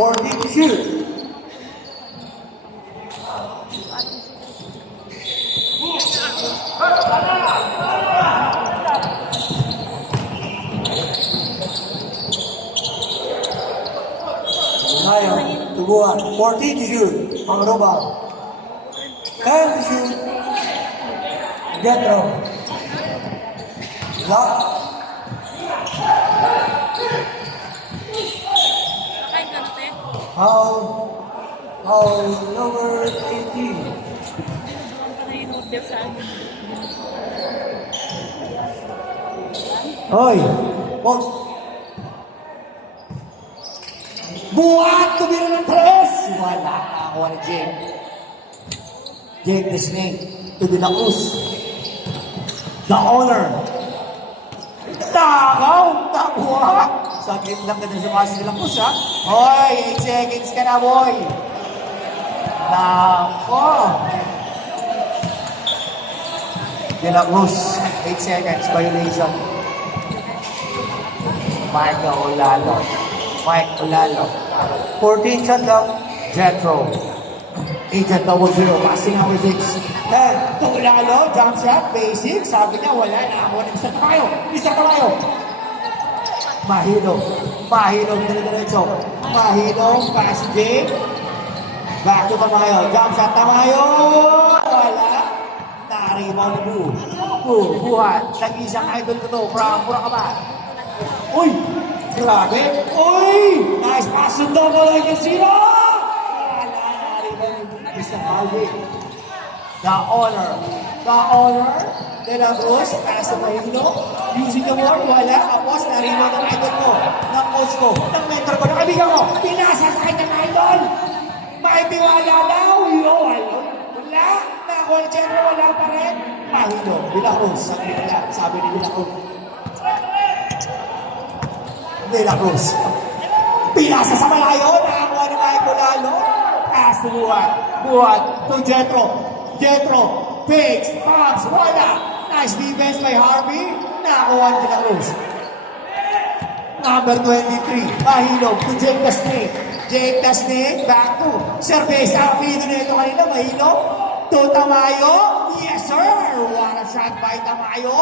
40 to shoot. Ngayon, tubuhan. 40 to shoot. Pangrobal. 10 to shoot. Jetro. Lock. Foul number 18. Hoy, boss. Buhat! Tumira ng tres! Wala ako ni Jake. Jake the Snake to the Cruz. The owner. Takaw! Takwa! Saglit lang ka na sa mga silang Cruz, ha? Hoy, 8 seconds ka na, boy! Nako! De La Cruz, 8 seconds, violation. Mike Olalo. 14 shot lang. Jetro. Agent double zero. Passing out with 6. Then, Olalo, jump shot, basic. Sabi niya, wala na ako ng Mr. Carayo. Mahilong, dire-diretso. Mahilong, pass Jake. Back to Tamayo. Jump shot, Tamayo. Wala. Naribaw ni Buhat. Nag-isang idol ko to. From Purakabat. Uy! Grabe! Uy! Nice pass to double like a zero! Wala. Naribaw ni Mr. Calvi. The owner. De La Cruz. Pass to Mahilo. Using the board. Wala. Tapos naribaw ng idol ko. Ng coach ko. Ng mentor ko. Ng kaibigan ko. Pinasa sa akin ng idol. Maitiwala daw. Wala. Nakuha ni Chandra, wala pa rin. Mahilo. De La Cruz. Sabi ni De La Cruz. De La Cruz. Pinasa sa malayo. Nakakuha ni Mike Olalo. Pass to Buhat. To Jetro. Fakes. Pumps. Wala. Nice defense by Harvey. Nakakuha ni De La Cruz. Number 23. Mahilo. To Jake the Snake. Back to Cerveza. Pido nito kanina. Mahilo. To Tamayo. Yes, sir. What a shot by Tamayo.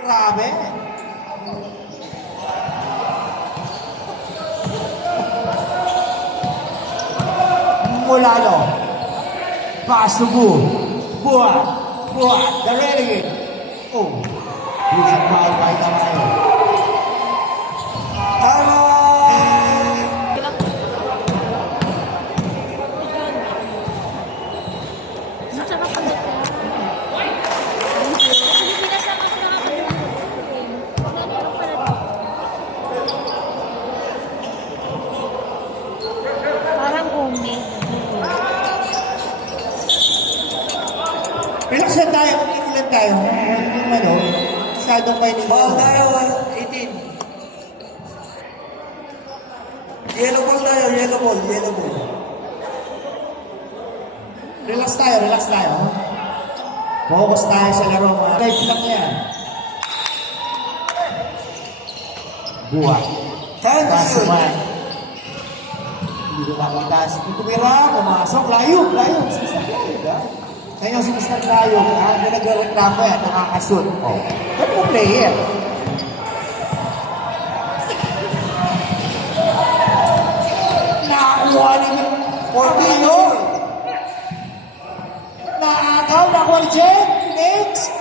Grabe. Olalo. Pass to Buhat. The renegade. Oh. Using foul by Tamayo. Tama! Relax lang tayo, ilan tayo. Yung ano, masyadong may nito. Ball tayo, 18. Yellow ball tayo, yellow ball. Relax tayo. Focus tayo sa laro. Life lang yan. Buhat. Kasuman. Hindi ko makatas. Tumira, pumasok, layo. Kaya si Mr. Layo, nagreklamo yan, nakakashoot. Pero mo player. Nakakuha ni Portillo. Naagaw, nakuha ni Jen. Next.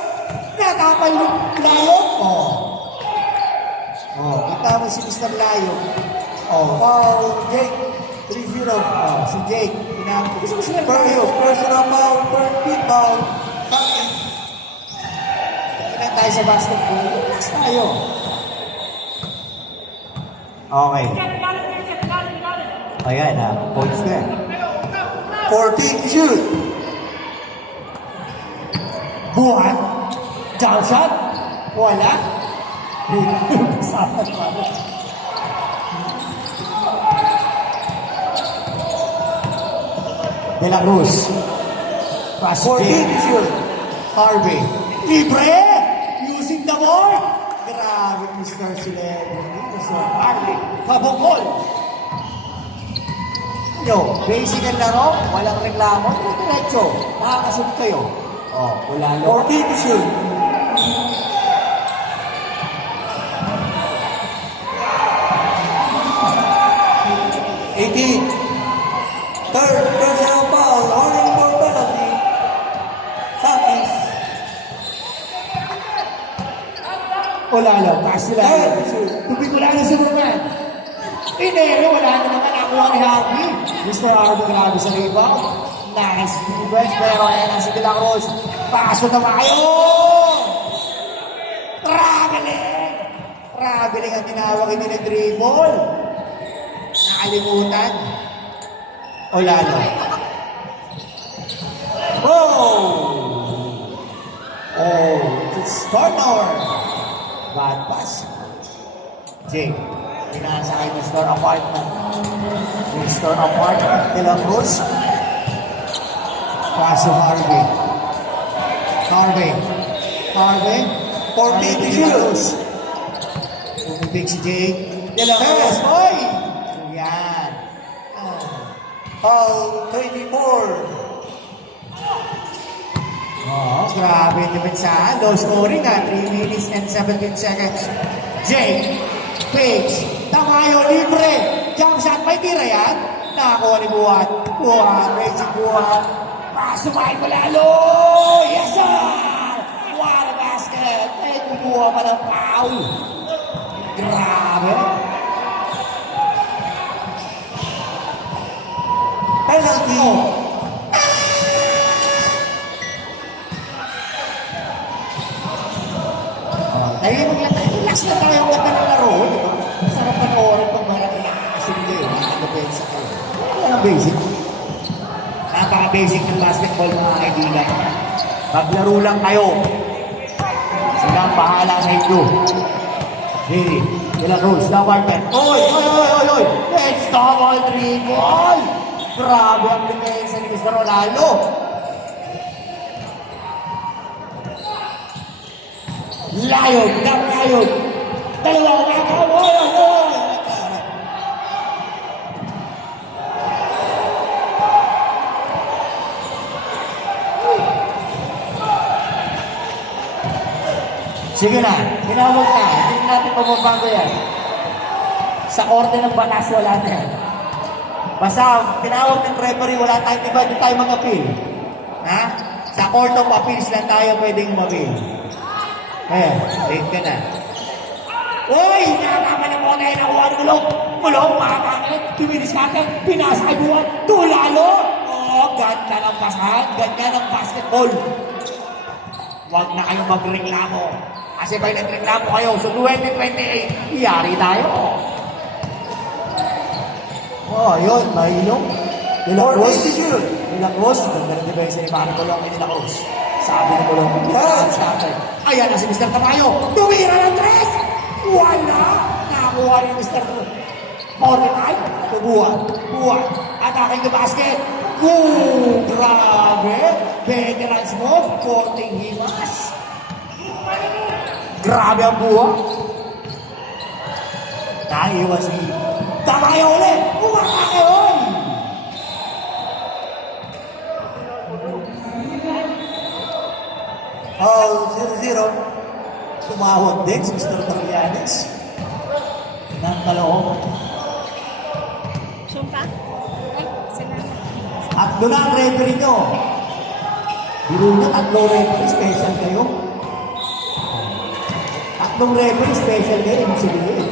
Natapal ni Layo. Kita mo si Mr. Layo. Jake. 3-0. Si Jake. Gusto mo sila tayo. Personal foul, perfect foul. Tingnan tayo sa basketball. Relax tayo. Okay. Ayan ha. Points na. 14 to shoot. Buhat. Jump shot. Wala. Sapat pa. De La Cruz. 14 to shoot. Harvey. Libre! Using the board. Grabe, Mr. Celebrity. Harvey. Kabukol. Yo, basic ang laro, walang reklamo, diretso. Makakasunod kayo. Oh, wala lo. 14 to shoot. 18. Third personal foul. Warning for penalty. Southeast. Wala lo, pass sila. Third to shoot. Tubig wala na si Roman. Pinero, wala na naman nakuha ni Harvey. Mr. Harvey, grabe sa rebound. Nice defense, pero ayan ang si De La Cruz. Paso na kayo! Traveling! Traveling ang tinawag hindi ng dribble. Nakalimutan. O lalo. Oh! Oh, it's corner. Bad pass. Jake, pinasa kay Mr. Apartment. Mr. Apartment, De La Cruz. Paso Harvey. Harvey. Harvey. 14 to shoot. Tumibig si Jake. De La Cruz. Hoy! Yan. Foul 24. Oh, grabe yung depensahan. Low scoring 3 minutes and 17 seconds. Jake. Page. Tamayo libre. Jump shot. May tira yan. Nakakuha ni Buhat. Buhat. Reggie Buhat. Pasumay mo lalo! Yes, sir! What a basket! Eh, kumuha pa ng foul. Grabe. Penalty. Relax na tayo ang ganda ng laro. Diba? Masarap panoorin pag marami nakakasunod yun. Nakadepensa kayo. Wala nang basic. Napaka-basic ng basketball mga kaibigan. Maglaro lang kayo. Silang bahala sa inyo. Hey, De La Cruz, the apartment. Oy, oy, oy, oy, oy. Let's double dribble. Grabe ang depensa ni Mr. Ronaldo. Layon, layon. Dalawang makaw. Oy, oy, oy. Sige na, tinawag na. Hindi natin pamabago yan. Sa orde ng batas, wala na yan. Basta, tinawag ng referee, wala tayong iba, hindi tayo mag-appeal. Ha? Sa court of appeals lang tayo pwedeng mag-appeal. Eh, late ka na. Uy! Nakakama na mo tayo ng uwan. Gulong, makakakit. Tuminis ka atin. Pinasa kay buwan. Tulalo! Oh, ganda ng basahan. Ganda ng basketball. Huwag na kayong magreklamo. Kasi pag nagreklamo kayo, so 2028, iyari tayo. Oh, yun. Mahilong. De La Cruz. De La Cruz. Ganda ng depensa ni Mario Colong ni De La Cruz. Sabi ni Colong. Ayan na si Mr. Tamayo. Tumira ng tres. Wala. Nakakuha ni Mr. 45. Buwan. Attacking the basket. Grabe. Veterans mode. 14 himas. Grabe ang buwan. Naiwas si Tamayo ulit. Umakake yun. Foul 0-0. Tumawag din si Mr. Torrianes. Nang kaloob. Sumpa? Ay, salamat. At doon na ang referee nyo. Biro nyo, tatlong referee, special kayo. Tatlong referee, special kayo. Ibig sabihin.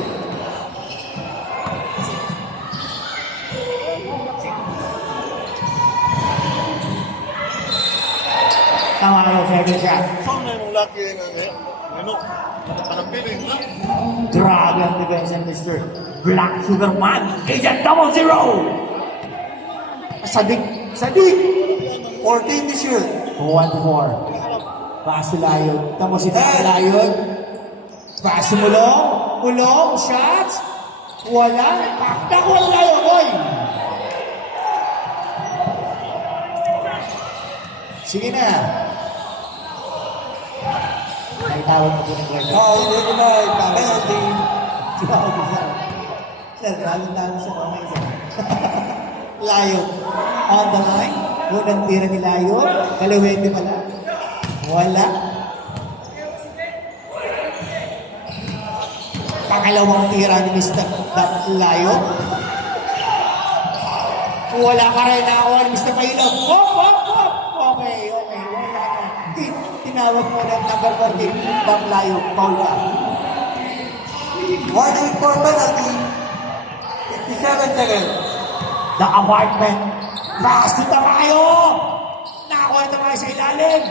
Tama yung second shot. 처음에 몰랐기에는 ano, parang feeling na. Grabe ang defense ng Mr. Black Sugarman. Agent 00. Sadik. 14 to shoot. 1-4. Pass to Layon. Tamo si Layon. Pass to Mulong. Shots. Wala. Pakdak wala Layon. Oy. Sige na. May tawag mo po ng kwento. Foul 25. Penalty. Tawag mo sa. Sir, lalo sa mga isa. Layo. On the line. Unang tira ni Layo. Kalawete pala. Wala. Pangalawang tira ni Mr. Layo. Wala ka rin nakakuha ni Mr. Pailog. Hop, hop, hop. Okay. Wala ka. Tinawag mo na number 14. Layo. Paul ka. Warning for penalty. 57 seconds. The apartment. Fast tayo! Nakakuha tayo sa ilalim.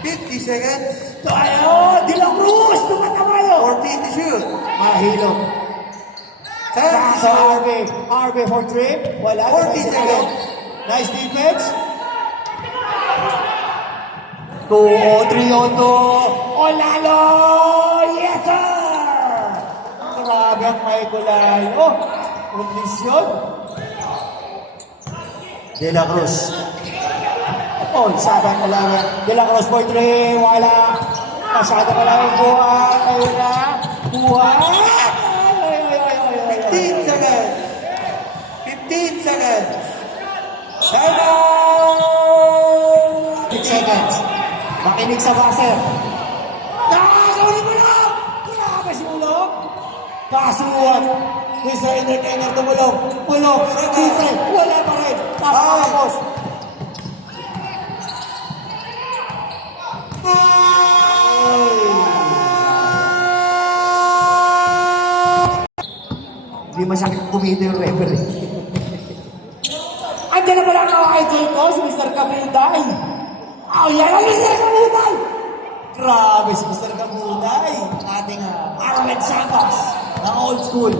50 seconds. Tayo! De La Cruz! Tumatayo! 14 to shoot. Mahilog. 10 to Sa shoot. RB for trip. Wala. 40 seconds. Nice defense. 2-3-2. Olalo! Yes, sir! Grabe ang Michael. Oh, kondisyon. De La Cruz. Oh, sabang alaga. De La Cruz for 3. Wala. Masyado malamang buhat. Ayun na. Buhat. 15 seconds. 15 seconds. Time out. 6 seconds. Makinig sa buzzer. Nakakawin mo lang! Grabe si Ulog. Kasuwan. Mr. Entertainer tumulong. Ulog. Siyempre. Wala pa rin. Tapos. Hindi masakit kumito yung referee. Andiyan na pala ang idol ko, si Mr. Kabuday. Oh, yan ang Mr. Kabuday! Grabe si Mr. Kabuday. Ating Arwen Santos, ng old school.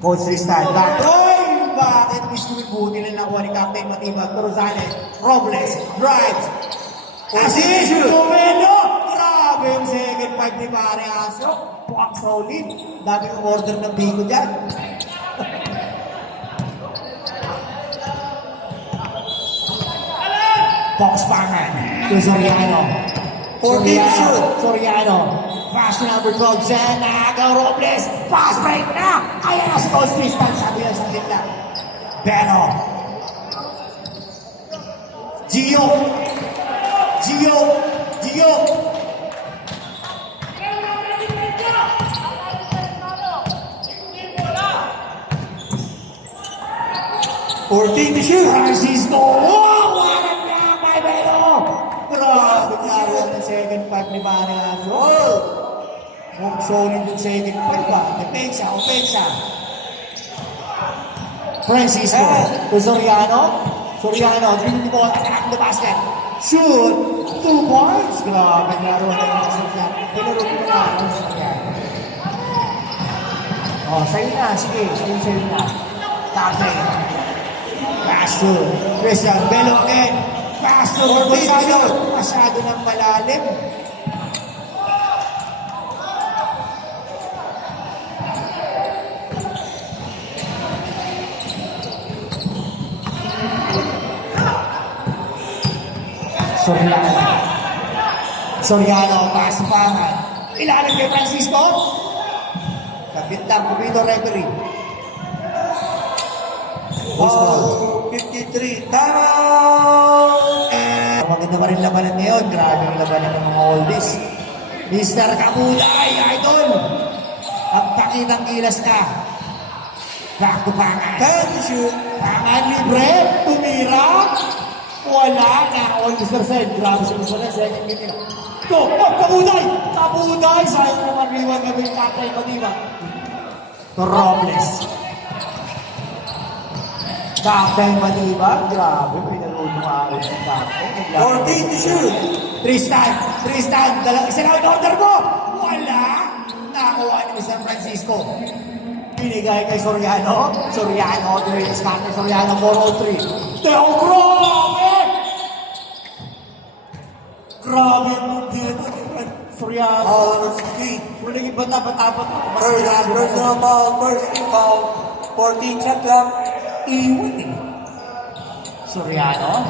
Coach Tristan, back. Oy! Bakit gusto buti na nakuha ni Captain Matibag Rosales? Robles, drives. Assist! Tumelo! Grabe yung second five ni Pare Aso. Mukhang solid. Dami yung order ng bigo dyan. Box Barman to Soriano. 14 to shoot. Soriano. Pass to number 12. Zanaga Robles. Pass break na. Ayan na si Coach Tristan. Sabi na sa gitna. Beno. Gio. Gio. Gio. to shoot. Francisco. Oh! Walang na. May Beno. Grabe. Grabe ang second part ni Mariano. Goal. Mukhang solid yung second part ba? Depensa. Ofensa. Francisco. To Soriano. Soriano. Dribble the ball. Attack the basket. Shoot. 2 points. Grabe. Laro na yung Soriano. Pinuro ko na ang Soriano. Oh, sa'yo na. Sige. Sa'yo na. Tapos. Pass to Christian Belo again. Pass to Gonzalo. Masyado ng malalim. Soriano, pass to Pangan. Ilalim kay Francisco. Sabit lang, kumito referee. Ball 53. Time out. Maganda pa rin labanan ngayon. Grabe ang labanan ng mga oldies. Mr. Kabulay, idol. Ang pakitang kilas na. Back to Pangan. 10 to shoot. Pangan libre. Tumira. Wala na. All Mr. Sen. Grabe si Mr. Sen. Second game nila. Go. Oh, Kabulay. Kabulay. Sayang naman riwan kami yung katay Madiba. To Robles. Captain Madiba, grabe, pinanood mo ako sa Captain. 14 to shoot. Tristan, isa na yung order mo! Wala! Nakakuha ni Mr. Francisco. Binigay kay Soriano. Soriano, Dres Captain Soriano, 4-3. Teo, grabe! Grabe yung dito. Soriano. All on 16. Walang iba dapat-dapat. First personal foul. First team foul. 14 shot clock. Iwan eh. Soriano.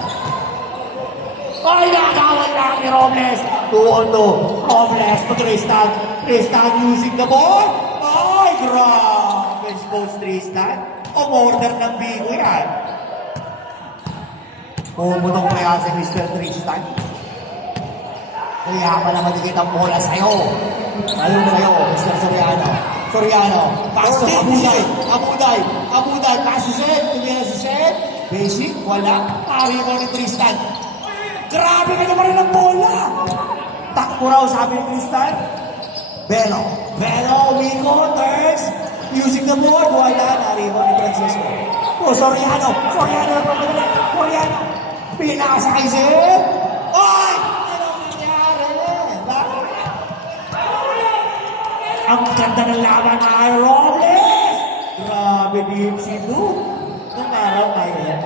Ay, nakakawal lang ni Robles. 2-2. Robles to Tristan. Tristan using the ball. Ay, grabe. Coach Tristan. Umorder ng bigo yan. Pumunong kaya si Mr. Tristan. Kaya pala matigit ang bola sa'yo. Ayun sa'yo, Mr. Soriano. Soriano, paso, Abuday, paso set, tumira si set. Basic, wala. Pari mo ni Tristan. Grabe ka naman rin ang bola. Takbo raw, sabi ni Tristan. Belo, Wico, turns. Using the board, wala. Naribo ni Francisco. Soriano. Pinasa kay Zed. Ay! Anong nangyari? Bakit? Ang ganda ng laban na Robles! Grabe din si Luke. Nung araw kaya.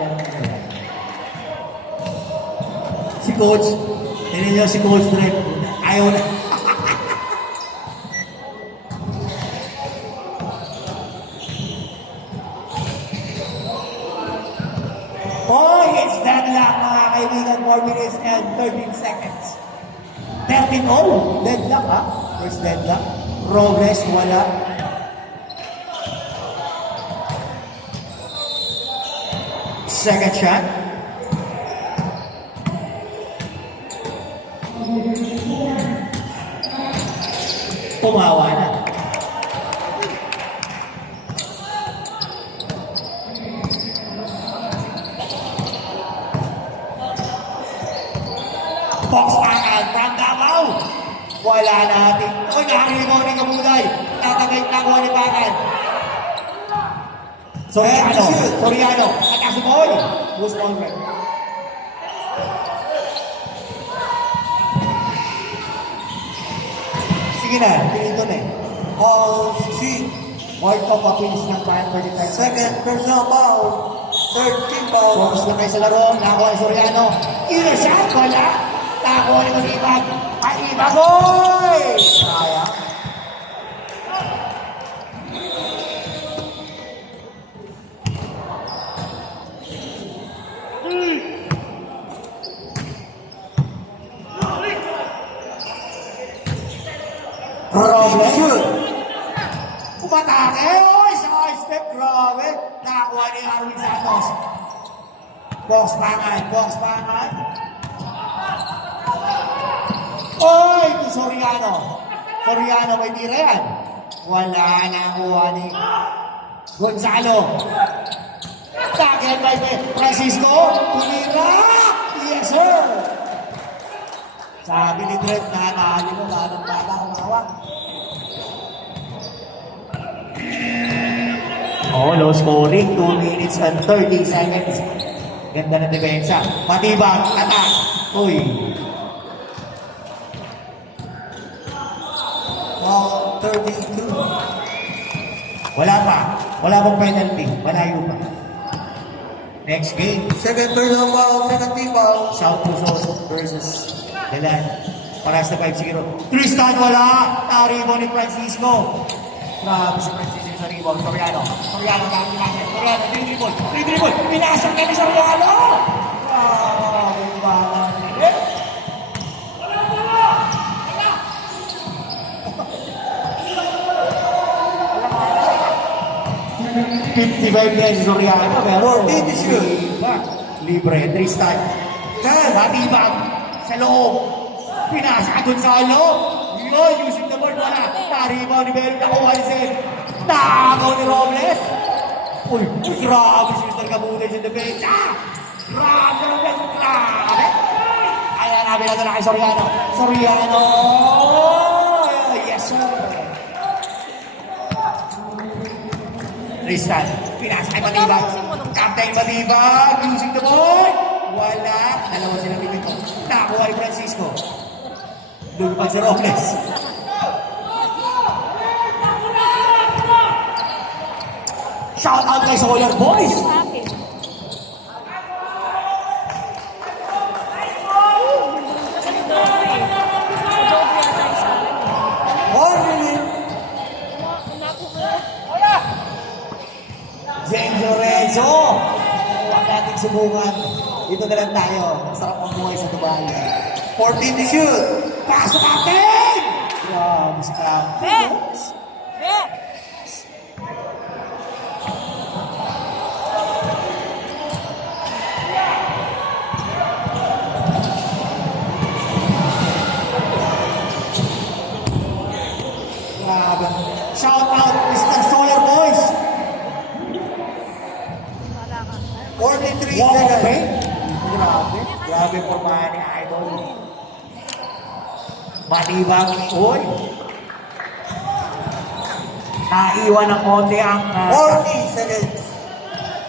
Si Coach, hindi niyo si Coach Drake. Ayaw na. Oh, it's deadlock mga kaibigan. 4 minutes and 13 seconds. 13-0. Deadlock ha? First deadlock. Robles, wala. Second shot. Pumawa na. Box akan from Davao. Wala natin. Oy, nakaribaw ni Kabuday. Tatagay na ko ni Bakan. Soriano. Atas si Boy. Who's on red? Sige na, tingin doon eh. Ball 16. White top finish ng 5:35. Second personal foul. Third team foul. Focus na kayo sa laro. Nakuha ni Soriano. Either shot, wala. Nakuha ni Mag-ibag. Mag-ibag, boy! Sayang. Robles. Umatake. Oy, side step. Grabe. Nakakuha ni Arwin Santos. Box bangan. Oy, ito Soriano. May tira yan. Wala nakuha ni Gonzalo. Target by Francisco. Tumira. Yes, sir. Sabi ni Trent, nanalo mo, ganong bata kumawak. Low scoring, 2 minutes and 30 seconds. Ganda na depensa. Matibang, attack. Uy. Ball 32. Wala pang penalty. Malayo pa. Next game. Second personal foul. Second team foul. South Luzon versus Delan. Paras na 5-0. Tristan wala. Naribo ni Francisco. Grabe si Francisco sa rebound. Soriano. Dami natin. Soriano, dribble. Pinasok na ni Soriano. Grabe ba? 55 na si Soriano, pero 14 libre. Tristan. Matibang sa loob. Pinasa Gonzalo. Using the board, wala. Naribaw ni Belo. Nakuha ni Zed. Nakaw ni Robles. Uy, grabe si Mr. Kabuday sa depensa. Grabe. Ayan, nabi natin na kay Soriano. Yes, sir. Tristan, pinasa kay Matibag. Captain Matibag, using the board. Wala. Dalawa silang limito. Nakuha ni Francisco. Lumipad si Robles. Shout out kay Solar Boys. Sa akin. James Lorenzo. Huwag natin subukan. Dito na lang tayo. Sarap ang buhay sa Dubai. 14 to shoot. Pasok natin! Grabe si Captain. Walk of seconds. fame. Grabe. Grabe pormahan ni Idol. Matibag. Uy. Naiwan ng konti ang 40 seconds.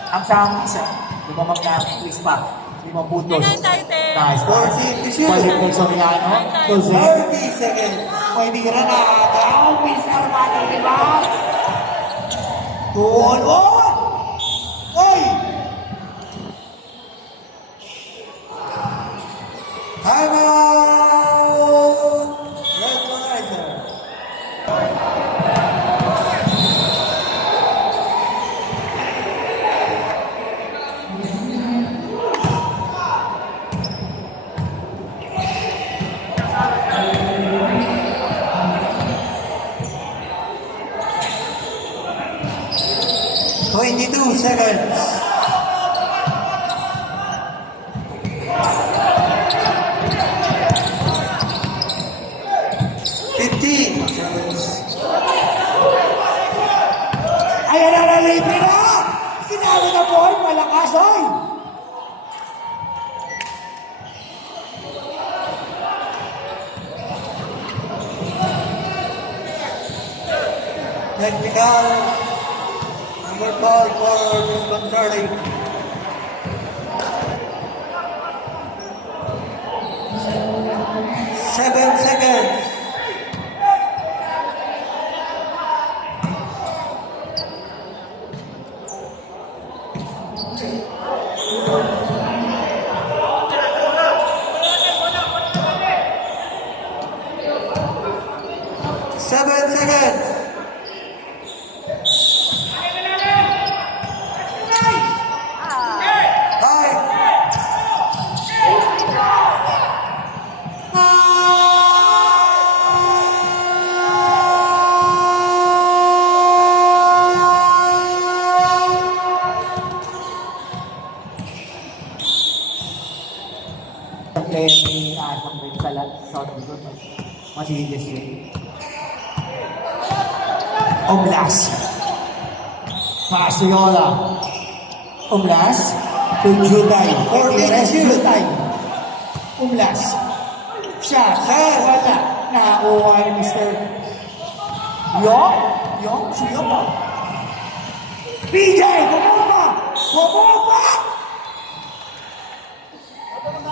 ang siyang isa. Lumamang na twist pa. 5 puntos. Ganun tayo, te. Nice. 40 to shoot. Balik ng Soriano. 12. 30 seconds. Pwede rin na agaw. Mr. Matibag. Tuon. Oy! Time out! Red Riser. Twenty-two seconds. Ayan na, libre na! Sinabi na po, malakas, oy! Technical. Number call for Miss Gonzalez. Seven seconds. Seven seconds. Time. Ang player ni Asang rin sa South Luzon. Masilis yun. Oblas. Pasiola. Oblas. To Jutay. Ortiz Jutay. Oblas. Siya. Wala. Nakakuha ni Mr. Yung. Siyo mo. PJ! Bumaba! Bumaba!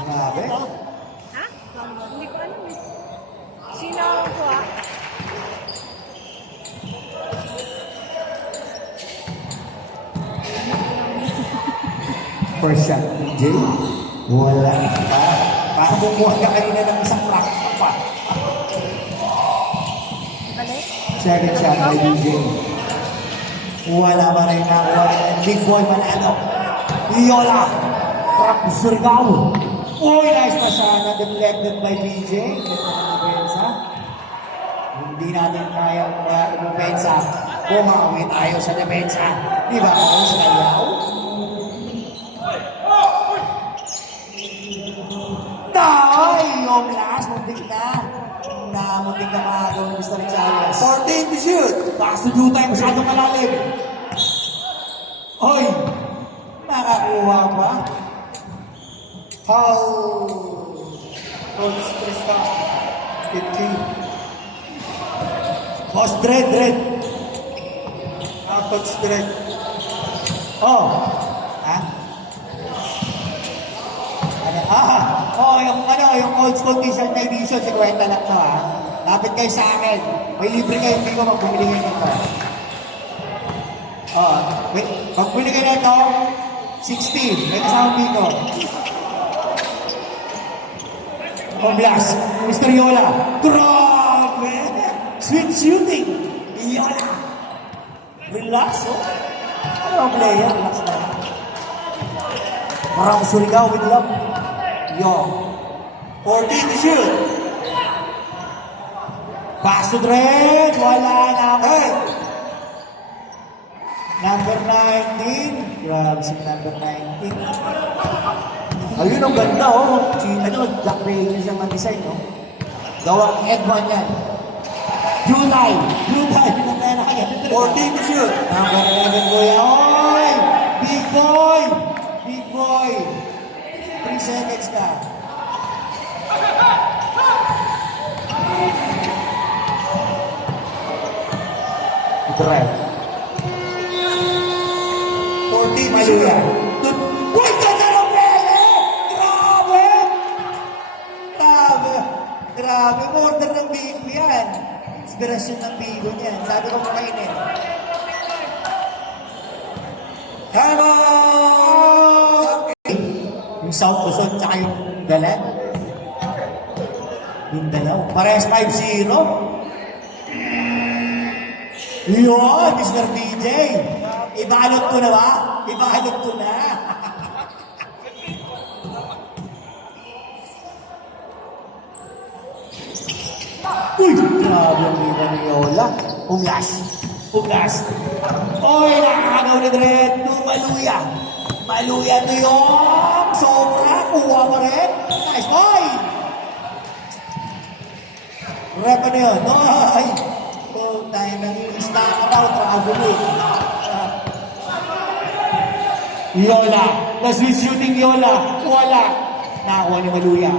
Grabe. Ha? Hindi ko alam eh. Sino ako ah? First shot, PJ. Wala. Parang bumuha ka kanina ng isang practice pa. Balik? Second shot by DJ. Wala pa rin nakuha rin. Big boy manalo. Iola. Parang Surigao. Uy, nice pa sana. Deflected by BJ. Hindi natin kaya umupensa. Kumawin tayo sa depensa. Di ba? Sa ayaw. Tay! Yung last, muntik na. Muntik na makagawa ng Mr. Chalias. 14 to shoot. Pass to Jutay, masyadong malalim. Hoy! Nakakuha pa. Foul. Coach Trista. 15. Boss Dred. Coach Dredd. Oh. Ha? Yung old school t-shirt na edition, 50 lang to ha. Lapit kayo sa akin. May libre kayo, hindi ko magbumili kayo nito. Wait, magbili kayo nito, 16. May kasama Pico. Oblas, Mr. Yola. Grabe! Sweet shooting. Yola. Relax, oh. Ano ang player? Relax na. Parang Surigao with love. Yo. 14 to shoot. Pass to Dred. Wala na. Hey. Number 19. Grabe si number 19. Ayun, ang ganda, oh. Si, Jack Reyes ang design, no? Gawang Edwan yan. Jutay. Pinatay na kaya. 14 to shoot. Number 11, Kuya. Oy! Big boy! boy. 3 seconds na. Drive. 14 Maluya. zero. Uy, ganda ng pele! Grabe! Grabe! Grabe, order ng bigo yan. Inspirasyon ng bigo niyan. Sabi ko makainin. Time out! Yung South Luzon tsaka yung Dalan. Yung dalaw. Parehas 5-0. Yun, Mr. DJ. Ibalot ko na ba? Ibalot ko na. Uy! Grabe ang liga ni Yola. Uglas. Uglas. Oy, nakakagaw ni Dred. Maluya. Maluya to yung sobra. Kuha pa rin. Nice boy! Rep ano yun? Ay! Oh, tayo nang isang daw. Travel eh. Yola. Na-sweet shooting Yola. Wala. Nakakuha ni Maluya.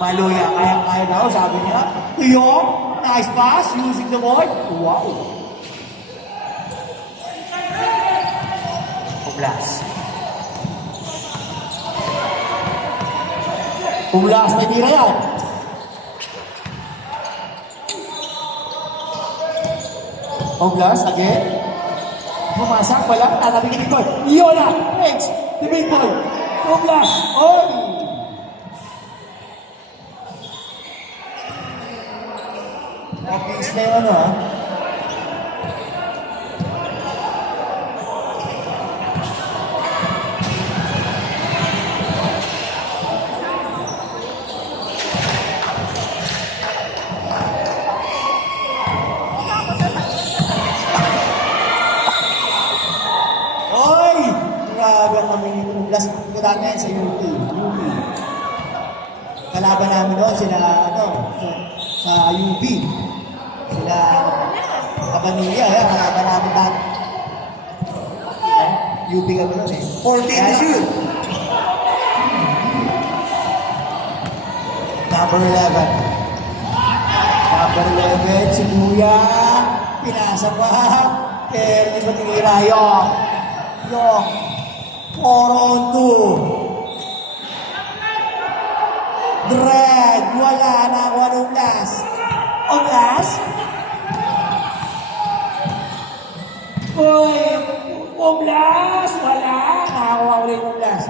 Maluya. Kaya daw, sabi niya. Yung, nice pass. Using the ball. Wow. Uglas. Uglas, may tira yan. Uglas, again. Pumasak, wala. Tatapin ni Boy. Yola, next. The big boy. Uglas. Oy! Obvious na yung ano, ha? Oy! Grabe ang kami nito. Last ko namin sa UP. Kalaban namin doon sila, sa UP. Sila, Kabanilla, kalaban namin dati. UP kami doon eh. 14 to shoot. Number 11. Number 11, si Kuya. Pinasa pa. Pero di ba tinira yung 4 on 2. Drag, wala na ako anong Uglas. Uglas? Uy, Uglas, wala. Nakakuha ulit Uglas.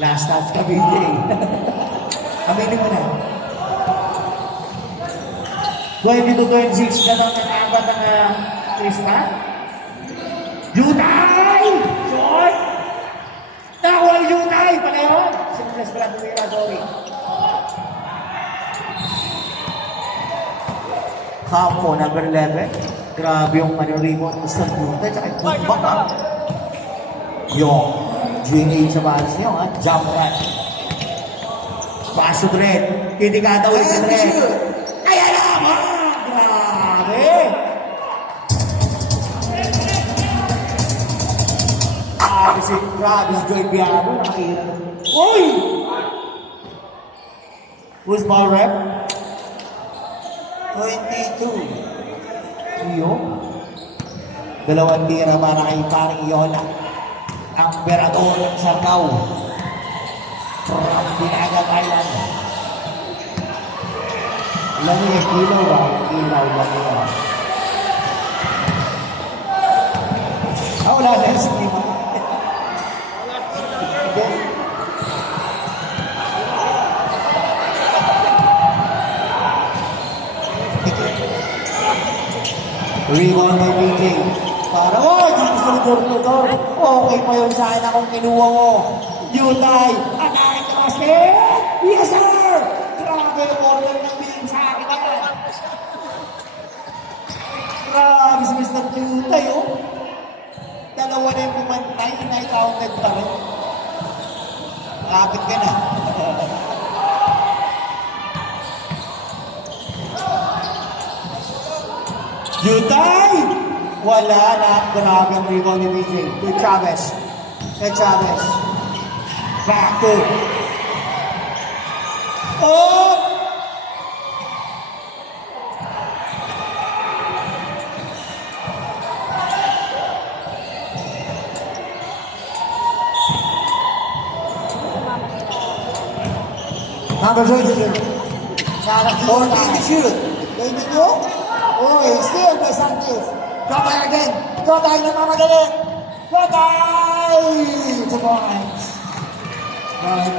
Last touch ka, BJ. Aminin mo na. 20 to 26 na lang nakabat ang Krista. Jutay! Short! Nakuha ang Jutay! Pareho! Sinulas pala tumira, sorry. Campo, number 11. Grabe yung manurimo ng Mr. Jutay. Tsaka yung footback, ha? Yung GA sa balas niyo, ha? Jump right. Paso Dred. Hindi ka daw yung Dred. Kaya naman! Grabe! Grabe si Joy Biano. Nakakira. Uy! Who's ball rep? 22. Iyo. Dalawang tira para kay paring Yola. Ang berador ng Sargao. From Binagan Island. Ilan yung kilo ba? Ilaw ba nila? Wala na yung sikima. Rebound by BJ. Para, gusto ni Dornodor. Okay pa yun sa akin akong kinuha mo. Yutay, atake ka basket! Yes, sir! Grabe, order ng bilin sa akin yan. Grabe si Mr. Yutay, oh. Dalawa na yung pumantay, na-counted pa rin. Lapit ka na. Yutay! Wala na. Grabe ang rebound ni BJ. To Chavez. kay Chavez. Back to. Oh! Number 22. 14 to shoot. 22? Uy, still by Santos. Go tayo again. Go tayo na mamadali. Go tayo! 2 points.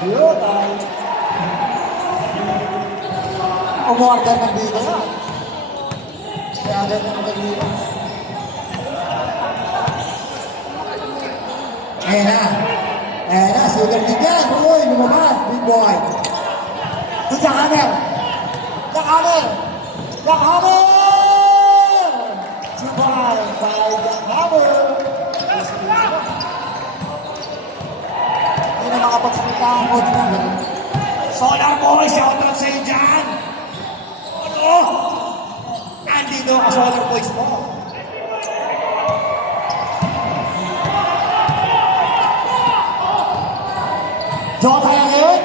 Go tayo. Umorder ng dito yan. Kaya agad na magagawin. Ayan na. Ayan na, sugar din yan. Uy, lumabas. Big boy. Doon sa hammer. Sa hammer. Sa hammer! Survive by the hammer. Hindi na makapagsalita ang coach na. Solar boy, shout out sa'yo dyan. Ano? Nandito ka solar boys mo. Draw tayo ngayon.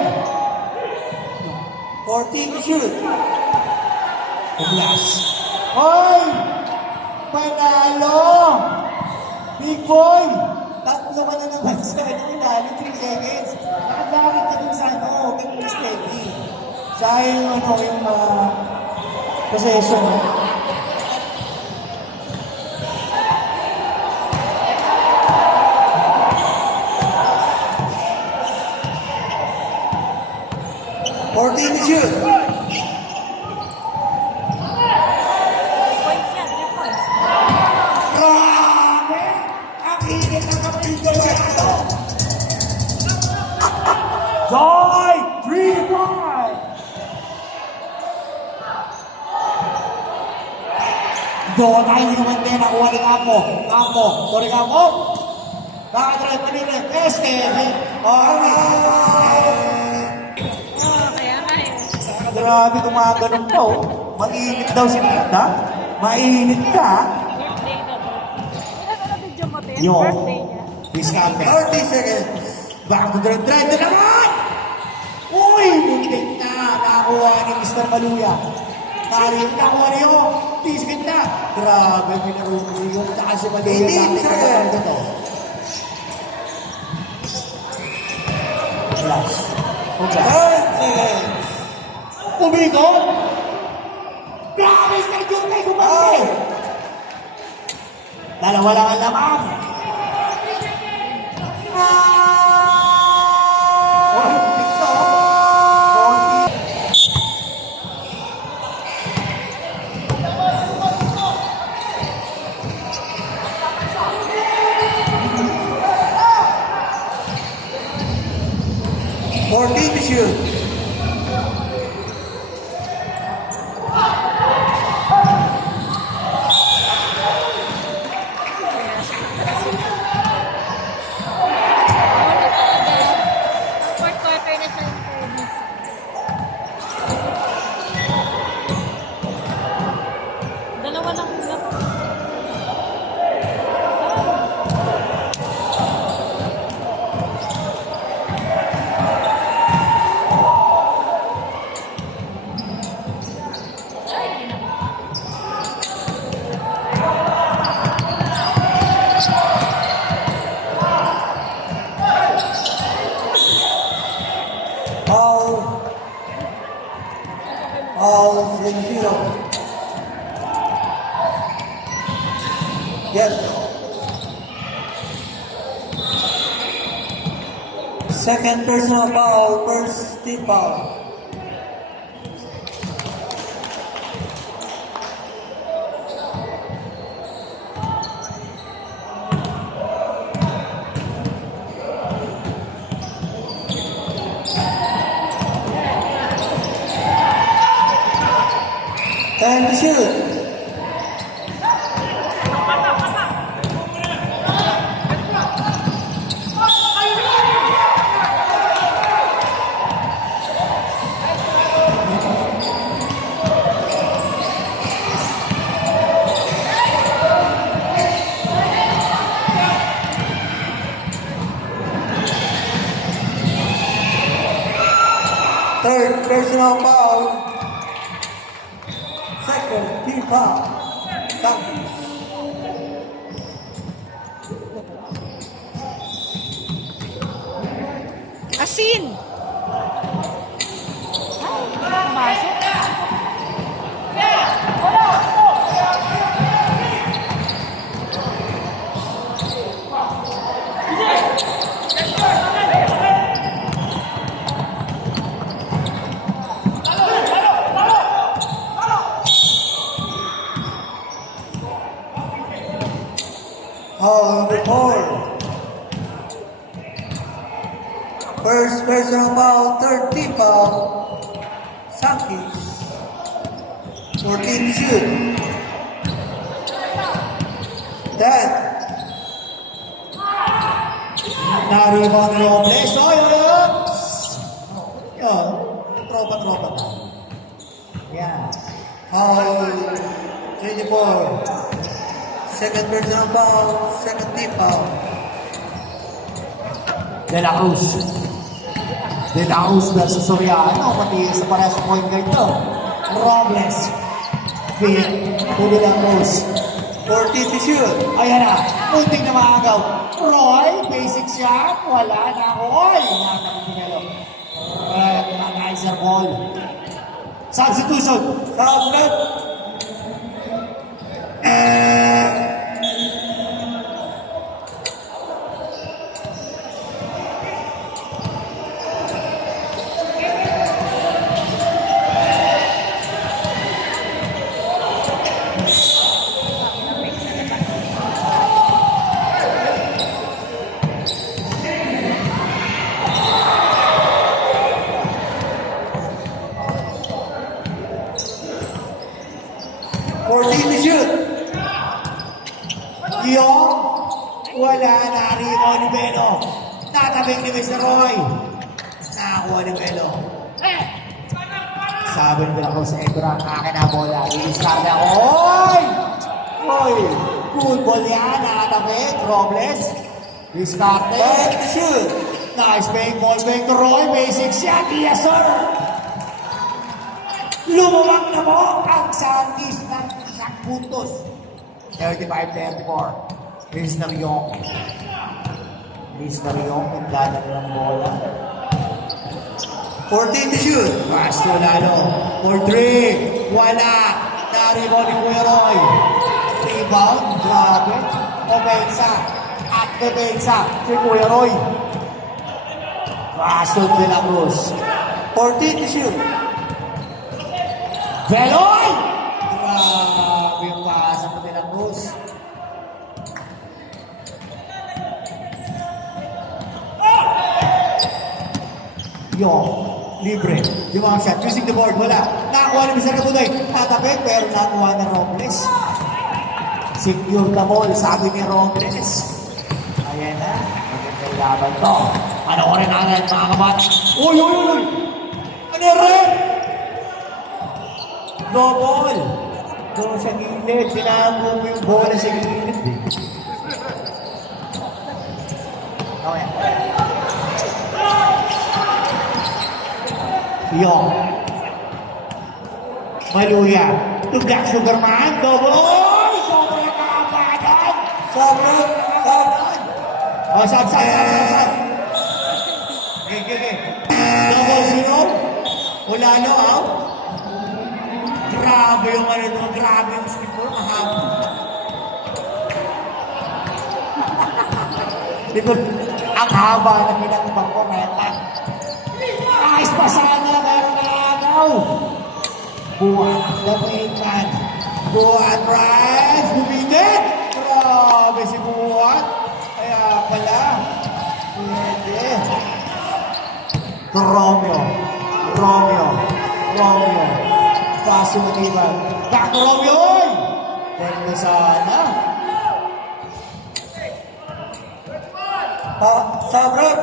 14 to shoot. Plus. Hoy! Panalo! Big boy! Tatlo ka na naman sa ilalim, 3 seconds. Nakagalit ka dun sa ano, kay Chris Teddy. Sayang yung possession. To shoot. Points yan, 3 points. Grabe! Ang init ng kapatid ko na ito! Joy! 3-5! Doon tayo hindi naman tayo nakuha ni Capo. Capo. Sorry Capo. Nakatry pa rin eh. Kaya nga eh. Grabe gumaganon pa oh. Mainit daw si Tita. Mainit ka. Birthday na to. Ano na video mo, Te? Yo. Birthday niya. Discount 30 seconds. Back to the trend na naman! Uy! Muntik na! Nakakuha ni Mr. Maluya. Karin nakuha niyo. Tiskin na. Grabe, minarupo yun. Tsaka si Maluya. Hindi, Dami sir. ka na ito. Last. Okay. 10 seconds. Umikot! Grabe, Sir Junay, gumante! Dalawa lang ang lamang. Oh, ito. 14 to shoot. Fourth quarter na siya yung service. Dalawa lang lang. All in field. Yes. Second personal foul, first team foul. Time to shoot. Third personal foul. Second team foul. Santos. Asin! Ay, pumasok. Foul number 4. First personal foul, third team foul. Sankis. 14 to shoot. 10. Na-rebound ni Robles. Oy, oy, oy! Yun. Tropa-tropa na. Yan. Foul 24. Second personal foul, second team foul. De La Cruz. De La Cruz versus Soriano. Pati sa parehas point guard to. Robles. Feed to De La Cruz. 14 to shoot. Ayan na. Munting na maagaw. Roy, basic shot. Wala na ako. Oy! Nakapinalo. Recognizer ball. Substitution. Foul blood. Yung wala na rito ni Belo. Tatabing ni Mr. Roy. Nakakuha ni Belo. Sabi ni Belo sa Edra, akin na bola. I-start na. Oy! Oy! Good ball yan. Nakatabing. Robles. Discarte. To shoot. Nice fake ball fake to Roy. Basic shot. Yes, sir! Lumawag na mo ang Santis ng isang puntos. 35-34. Mr. Yong. Mr. Yong, nagdala ng bola. 14 to shoot. Pasto lalo. For 3. Wala. Na-rebound ni Kuya Roy. Rebound. Grabe. Opensa. At depensa. Si Kuya Roy. Pasto de la Cruz. 14 to shoot. Veloy! Grabe yung pasa mo de la Cruz. Yung libre. Yung mga shot. Using the board. Wala. Nakakuha ni Mr. Kabuday. Tatapit pero nakuha na Robles. Secure the ball. Sabi ni Robles. Ayan na. Magandang laban to. Ano ko rin natin mga kabat. Uy, uy, uy! Ano yung red? No ball. Doon sa gilid. Tinago mo yung bola sa gilid. Okay. Yung Maluya. Tugak Sugarman. Double. Sobrang kakabagan. Sobrang. Oh, sab. Okay. Double zero. Wala no, out. Grabe yung ano doon. Grabe yung skipper. Mahaba. Dito, ang haba na pinakabang ko. Ayos pa sana. Meron na agaw. Buwan. The main man. Buwan drives. Bumigit. Grabe si Buwan. Kaya pala. Pwede. Romeo. Paso na diba? Back to Romeo! Oy! Ganda sana. Sobrang.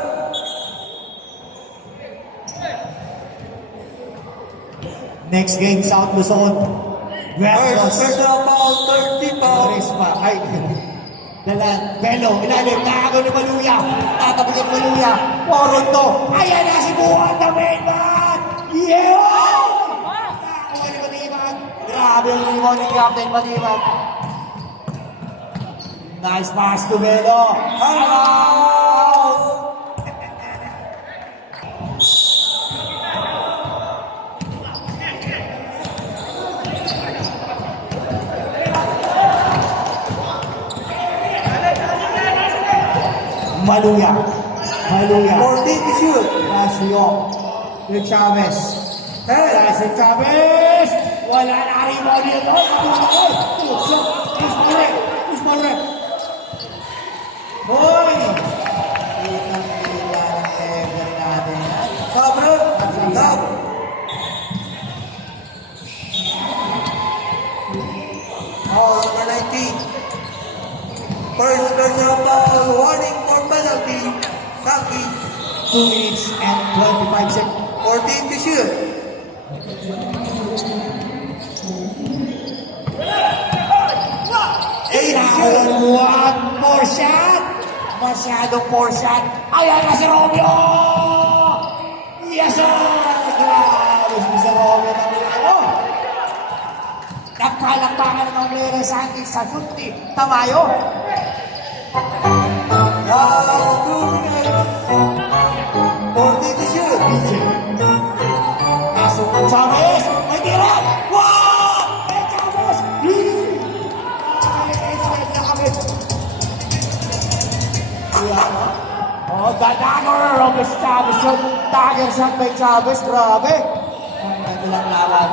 Next game, South Luzon. First personal foul, third team foul. Paris pa. Ay, Dalan. Belo. Ilalim. Nakagaw ni Maluya. Tatapos ni Maluya. Moron to. Ayan na si Buwan. The main man. Yeah! Nakakuha ni Matibag. Grabe ang rebound ni Captain Matibag. Nice pass to Melo. Out! Maluya. 14 to shoot. Rasio. With Chavez. Tyson Chavez. Wala na rebound dito. Ismael. Hoy! Kitang-kita ng level natin. Sobra. Stop. Foul number 19. First personal foul. Warning for penalty. Saki. 2 minutes and 25 seconds. 14 to shoot. One more shot! Masyadong more shot. Ayan na si Romeo! Yes, sir! Grabe si Romeo ng ano. Nagkalakpakan ng Lere Santis sa shoot ni Tamayo. Last 2 minutes. 14 to shoot. Kaso Chavez, may tira! Wow! Hey, Chavez! Oh, the dagger of the Chavez shot. Dagger shot by Chavez. Grabe. Ang ganda lang laban.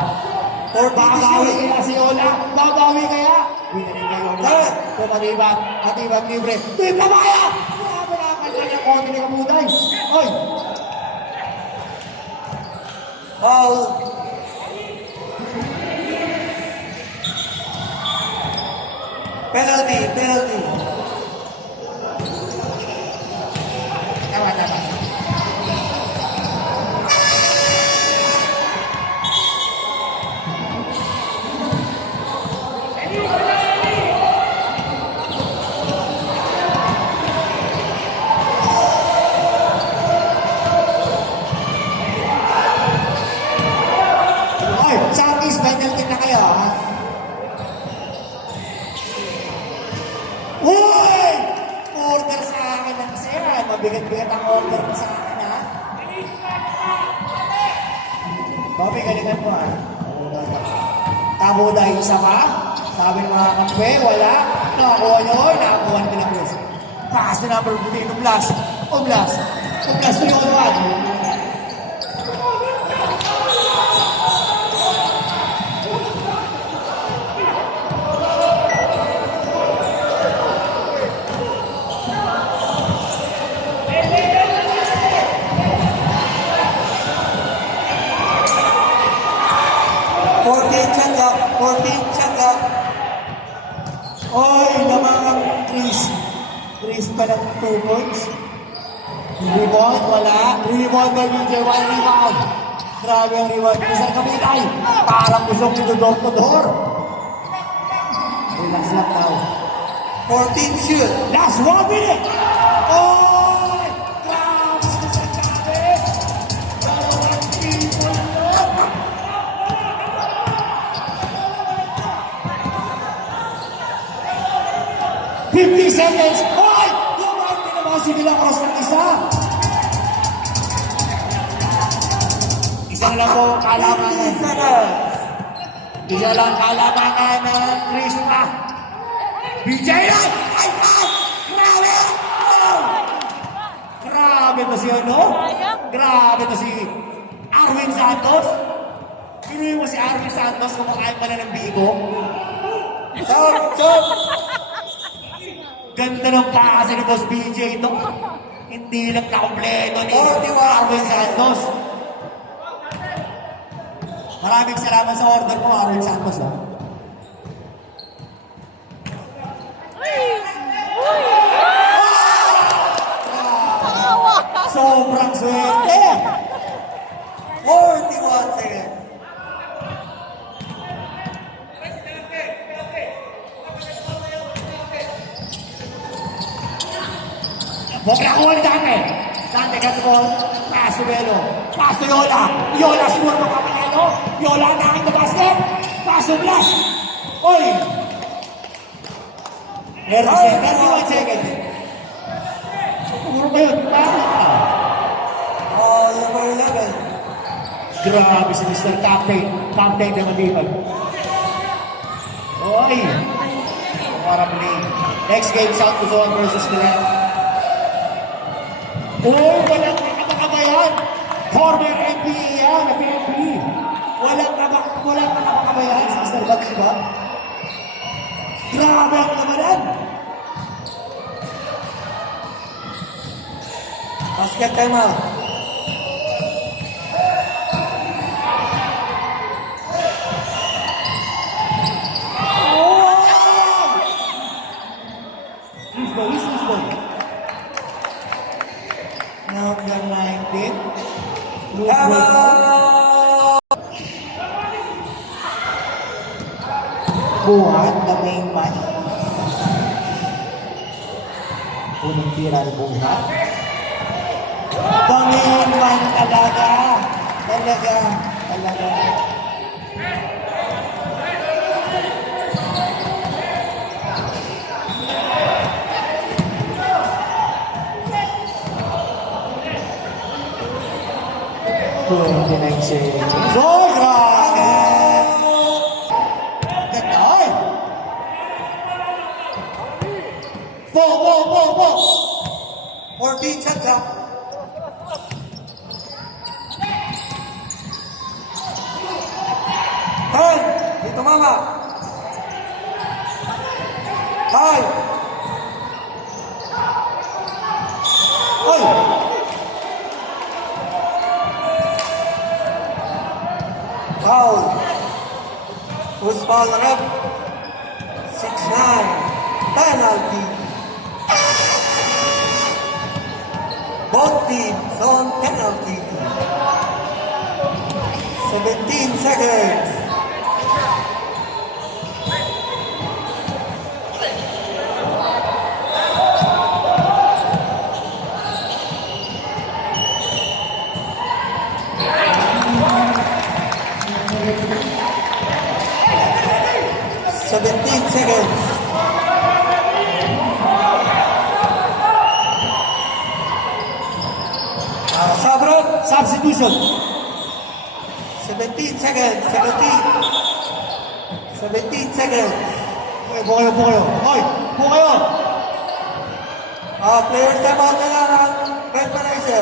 14 to Babawi shoot. kaya si Ola. Babawi kaya. Winning kay Ola. Matibag. Matibag libre. Team Kamaya! Grabe na ang kanya konti ni Kamuday. Oy! Foul. Penalty. Tama. Oy, Southeast penalty na kayo, ha? Uy! Order sa akin ng sir. Mabigat-bigat ang order mo sa akin, ha? Bobby, galingan mo, ha? Kabuda, isa pa? Sabi ng mga kampe, wala. Nakakuha nyo, nakakuha ng Pinapos. Pass na number 15, Ublas. Ublas 3-1. Oy, namang Chris pa ng 2 points. Rebound, wala. Rebound by BJ, 1 rebound. Grabe ang rebound. Isang Kamitay. Parang gustong door-to-door. Relax lang daw. 14 shoot. Last 1 minute! Oy! Grabe sa Chavez! Dalawang triple lang. 50 seconds! Hoy! Lumang naman si Milagros ng isa! Isa na lang po kalamangan. Isa lang kalamangan ng Krishna. BJ lang! Ay! Grabe! Oh! Grabe to si ano? Grabe to si Arwin Santos. Pinuwi mo si Arwin Santos kung makain pa na ng bigo. Chop! Ganda ng pakasa ni Boss BJ ito. Hindi lang nakompleto ni Arwin Santos. Maraming salamat sa order mo, Arwin Santos. No? Sobrang swerte! 41 seconds. Huwag na kuha dami. Dante Catron, pass to Belo. Pass to Yola. Yola siguro magpapanalo. Yola nakain na basket. Pass to Blas. Oy! Meron second, 1 second. Siguro ba yun? Tama ka. Number 11. Grabe si Mr. Captain. Captain na malipad. Oy! What a play. Next game, South Luzon versus Milan. Oh, walang nakakabayan. Former NBA yan, PNP. Walang nakakabayan si Mr. Batiba. Grabe ang labanan. Basket time out. Lisbon. Number 19. Buhat na main man. Unang tira ni Buhat. The main man talaga. Talaga. So, grabe! Ganda, oy! Po! 14 shot clock. Time. Dito mama. Time. Oy! Foul. Who's foul na rep? 6-9. Penalty. Both teams on penalty. 17 seconds. Sabrat. Substitution. 17 seconds. 17 seconds. Okay, po kayo. Hoy, po kayo. Players time out na lang ang Red Paraíso.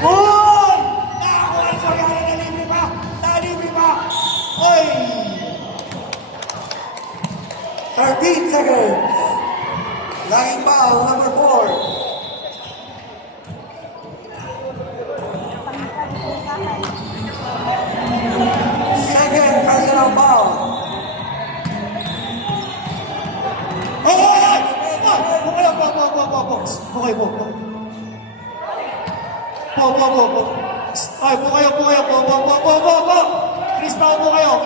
Hoy! Nakakuha ang Soriano, nalibre pa. Hoy! 13 seconds. Lying foul, number 4. Second personal foul. Hoy! Po kayo, po. Hoy, po kayo, po. Chris Pao po kayo.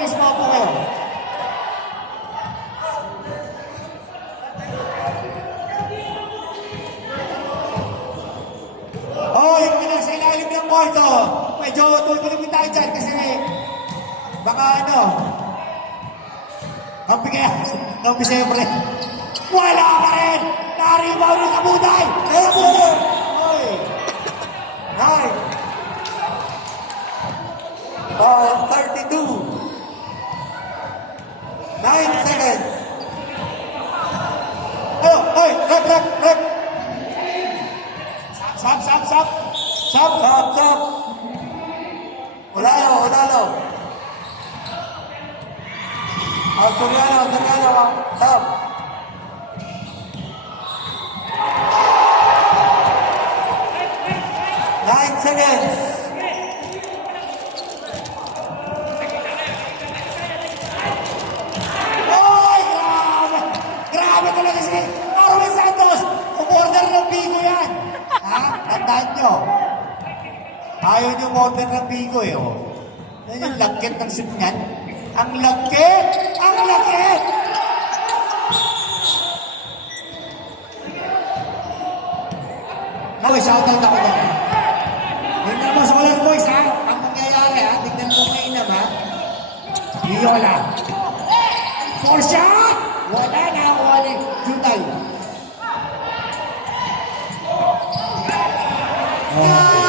Oh, yung mga nasa ilalim ng kwarto. Medyo tutulungin tayo dyan kasi baka Kampi siyempre. Wala pa rin! Naribaw ng kabutay! Hoy! 32. 9 seconds. Hoy! Rep! Sap! Stop. Unalo. Soriano. Stop. 9 seconds. Hoy! Grabe talaga si Arwin Santos! Umorder ng bigo yan! Ha? Tandaan nyo. Ayaw nyo umorder ng bigo Yan yung lagkit ng sipngan. Ang lagkit! shoutout ako doon. Tingnan mo, Solar Boys, ha? Ang mangyayari, ha? Tingnan mo mainam, ha? Yola. For shot! Wala na ako, wala. Jutay. Okay.